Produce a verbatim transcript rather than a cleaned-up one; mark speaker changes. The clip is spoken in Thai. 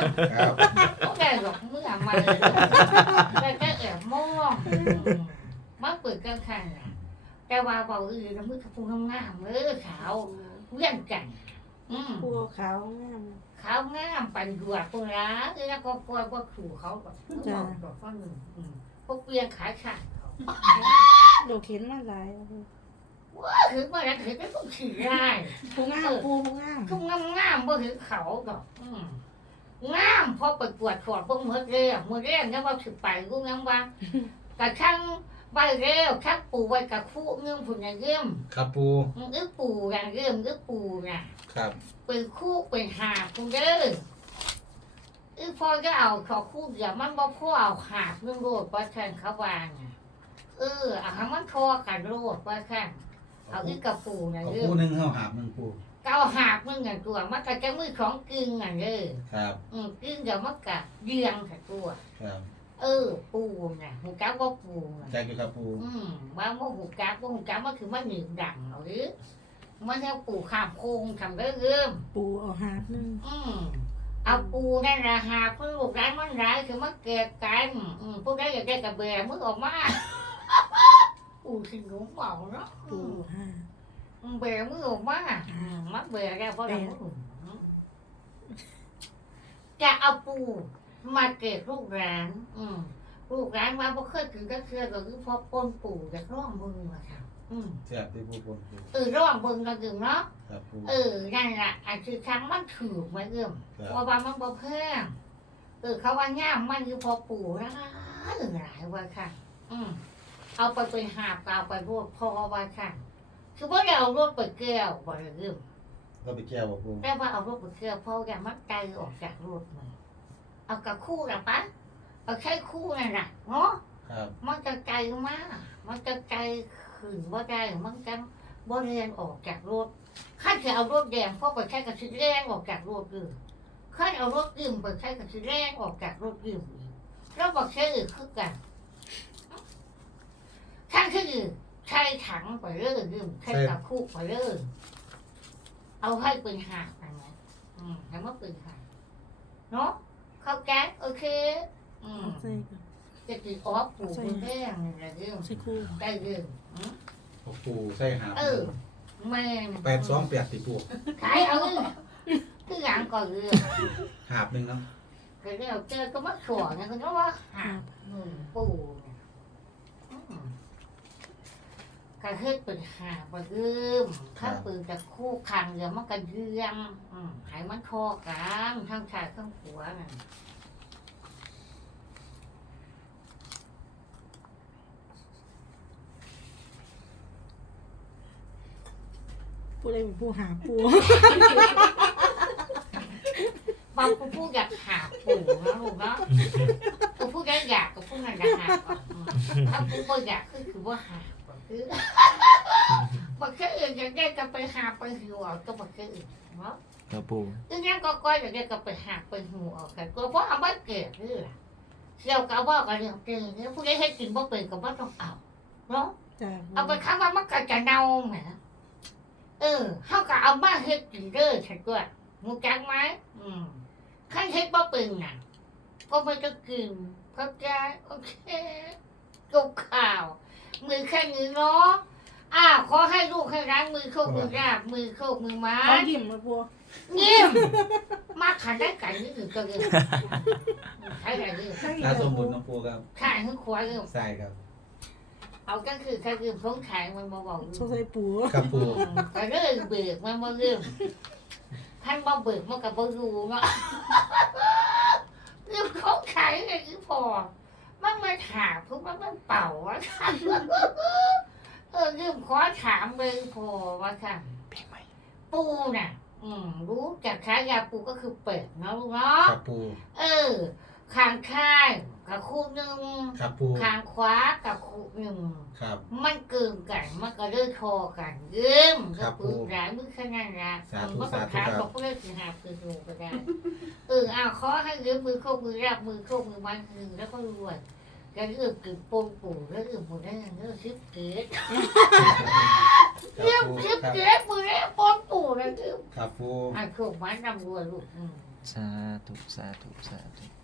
Speaker 1: ครับ
Speaker 2: ก็แก่หรอกเมื่อมาเลยแต่แก่แอบมองมาเปิดกันขันแต่ว่าเบาอือแล้วมือขพูงามๆเออขาวเวียนกันอืม
Speaker 3: ปูขาวงาม
Speaker 2: ขาวงามปันดวดตรงร้านนี่นะก็กลัวว่าขู่เขาแบบมองดอกก็หนึ่งพวกเปียงขายขาด
Speaker 3: โดดเข็นมาหลายแล้วปู
Speaker 2: ว่าถึงว่าแล้วถึงไม่ต้องขี่ได้
Speaker 3: ปูงามปูปูงาม
Speaker 2: ทุ่งงามงามๆบ่ถึงเขาดอกอืมงามพอไปปวดขอดบ่เมื่อเรียมือเรียเนี่ยว่าถึงไปกูงั้นว่ากะช่างใบเร็วชักปูไว้กับคู่เงื่อมผุนอย่างเงื่อม
Speaker 1: ครับปู
Speaker 2: อึ้ปูอย่างเงื่อมอึ้ปูน่ะ
Speaker 1: ครับ
Speaker 2: เป็นคู่เป็นหาบคุณเด้ออึพอจะเอาขอคู่เดี๋ยวมันบ่พอเอาหาบเรื่องโลดว่าแทนเขาวางอ่ะเออเอาให้มันทอกันโลดว่าแทนเอาอีกกระปูน่ะ
Speaker 1: เอา
Speaker 2: เด้อ
Speaker 1: ปูหนึ่งเข้าหาบหนึ่งปู
Speaker 2: เกาหาบมึงอย่างตัวมันก็จะมือของกึ่งอ่ะเด้อ
Speaker 1: ครับ
Speaker 2: อืมกึ่งเดี๋ยวมันก็เยียงค่ะตัว
Speaker 1: ครับ
Speaker 2: เออ ปูน่ะหูก้าวว่าปูน่ะ
Speaker 1: ใจอยู่ครับปู
Speaker 2: อืมว่าว่าหูก้าวว่าหูก้าวมันคือมันหนีบดังเอาหรือมันเอาปูข้ามโค้งทำได้เริ่ม
Speaker 3: ปูเอาหาดนึง
Speaker 2: อืมเอาปูนั่นราหาเพื่อลูกร้านมันร้ายคือมันเกลียดกันอืมพวกได้อยากได้กระเบะมึงออกมา ปูสิงหงเบาเนาะ
Speaker 3: ปูหา
Speaker 2: เบะมึงออกมาอืมมันเบะได้เพราะเราจะเอาปูมาเก็บลูกร้าน อืมลูกร้านมาบ่เคยกินก็เชื่อก็คือพอปนปูจากร่องเบิ่งมาค่ะอืม
Speaker 1: แซ่บที่ปูปูปู
Speaker 2: เออร่องเบิ่งก็คือเนาะ
Speaker 1: ครับปู
Speaker 2: เออนั่นแหละอันคือครั้งมันถือมาเอิ่ม
Speaker 1: ครับ
Speaker 2: เพราะว่ามันบ่แพงเออเขาว่าย่ามมันอยู่พอปูนะหนึ่งหลายว่าค่ะ อืมเอาไปเป็นหาบเอาไปรวดพอว่าค่ะ คือว่าเราเอารถไปแก้วบ่ได้เอิ่ม
Speaker 1: ก็ไปแก้วบ่ปู
Speaker 2: แต่ว่าเอารถไปแก้วเพราะอย่างมันไกลออกจากรถมาเอากับคู่ละปะเอาแค่คู่นั่นแหละเนาะ
Speaker 1: ครับ
Speaker 2: มันจะไกลมาก มันจะไกลขึ้นว่าได้ มันจะบ่เรียนออกจากรถข้าจะเอารถแดงเพราะไปใช้กับชิ้นแรงออกจากรถอื่นข้าเอารถยืมไปใช้กับชิ้นแรงออกจากรถยืมอีกแล้วบอกใช้อื่นคือกันข้างคืออื่นใช้ถังไปเรื่อยยืมใช้กับคู่ไปเรื่อยเอาให้เป็นหาดอะไรอืมให้มันเป็นหาดเนาะเข้าแก๊สโอเค อืม
Speaker 3: ใส่ก่อน
Speaker 2: จะกินออฟปูเป็นแป้งอะไรเรื่อง
Speaker 3: ใส่คู่
Speaker 2: ได้เรื่องอืม
Speaker 1: เอาปูใส่หาบ
Speaker 2: เออแม่
Speaker 1: แปดสองแปดติปู
Speaker 2: ขายเอาคืออย่างก่อนเรื่อง
Speaker 1: หาบหนึ่งเนาะ
Speaker 2: ก็เดี๋ยวเจอก็มาขอนะก็ว่าหาหนึ่งปูเนี่ยอืมกระเทศเป็นหาบเริ่มถ้าปืนจะคู่คันเดี๋ยวมันกันเยื่องอืมหายมันคอกันทั้งชายทั้งผัวน่ะ
Speaker 3: ปูเลยเป็นปูหาปู
Speaker 2: บางกูพูดอยากหาปู่นะลูกเนาะกูพูดได้อยากกูพูดนั่นอยากหาก่อนอืมถ้ากูบ่อยากคือคือว่าหาก่อนคือบักแค่อื่นอยากได้ก็ไปหาไปหิวเอาก็บักแค่อื่นเนาะ
Speaker 4: ครับปู
Speaker 2: ซึ่งงั้นก็ก้อยอยากได้ก็ไปหาไปหิวเอาค่ะก็เพราะเอาไม่เกิดนี่แหละเสี่ยวกะว่ากันเรื่องเกินเนี่ยผู้ใดให้กินบ่เป็นก็บ่ต้องเอาเนาะ
Speaker 3: จ้า
Speaker 2: เอาไปค้าว่ามันก็จะเน่าแหมเออเขาก็เอามาเฮ็ดกินเด้อฉันก็มูจักไหมอืมขั้นเฮ็ดบ่เป็นน่ะก็ไม่ต้องกินเข้าใจโอเคจบข่าว มือแค่นี้เนาะอ้าวขอให้ลูกให้ร้านมือโคกมือราบมือโคกมือไม้
Speaker 3: เขายิ้มมาปู
Speaker 2: เงียบมาขันได้ไก่นี่ถึงก็เลยใช่ไงเลย
Speaker 1: ตาสมบูรณ์น้องปูครับ
Speaker 2: ข่ายขึ้นขวาเลย
Speaker 1: ใส่ครับ
Speaker 2: เอาก็คือแค่คือพ้องขายมันมาบอก
Speaker 3: ชอบใส่ปู
Speaker 1: ครับปู
Speaker 2: ก็เรื่องเบิกมันมาเรื่องท่านมาเบิกมันกับบ่รู้เนาะเรื่องของขายไงคือพอมันมาถามพวกมันมันเป่าว่าค่ะเออเรื่องขอถามเลยพอว่าค่ะ
Speaker 4: เพลงใหม่
Speaker 2: ปูน่ะ อืมรู้จากขายาปูก็คือเป็ดเนาะลูกเนาะ
Speaker 1: ครับปู
Speaker 2: เออขางค่ายกับคู่หนึ่ง
Speaker 1: ครับปู
Speaker 2: ขางขวากับคู่หนึ่ง
Speaker 1: ครับ
Speaker 2: มันเกินกันมันก็เลื่อนคอกันเยิ่ม
Speaker 1: ครั
Speaker 2: ก็
Speaker 1: บ
Speaker 2: ปืนร้ายมือแค่นั้นละ
Speaker 1: สาธุ
Speaker 2: มันก็
Speaker 1: สาธุ
Speaker 2: ถาม
Speaker 1: ครับ
Speaker 2: บอกเพื่อนคือหาปืนดูก็ได้เออเอาขอให้เลื่อนมือโคกมือรับมือโคกมือมันหนึ่งแล้วก็รวยก็เลื่อนกึ่งปงปู่แล้วเลื่อนหมดได้เลื่อนซิปเกต
Speaker 1: ค
Speaker 2: เลื่
Speaker 1: รั
Speaker 2: อบ น
Speaker 1: ปู
Speaker 2: ซิป
Speaker 1: ครับ
Speaker 2: เกตมือแล้วปงปู่แล้วเลื่อน
Speaker 1: ครับปู
Speaker 2: อ่ะโคกมันนำรวยลูกอืม
Speaker 1: ค
Speaker 4: สาธุสาธุสาธุ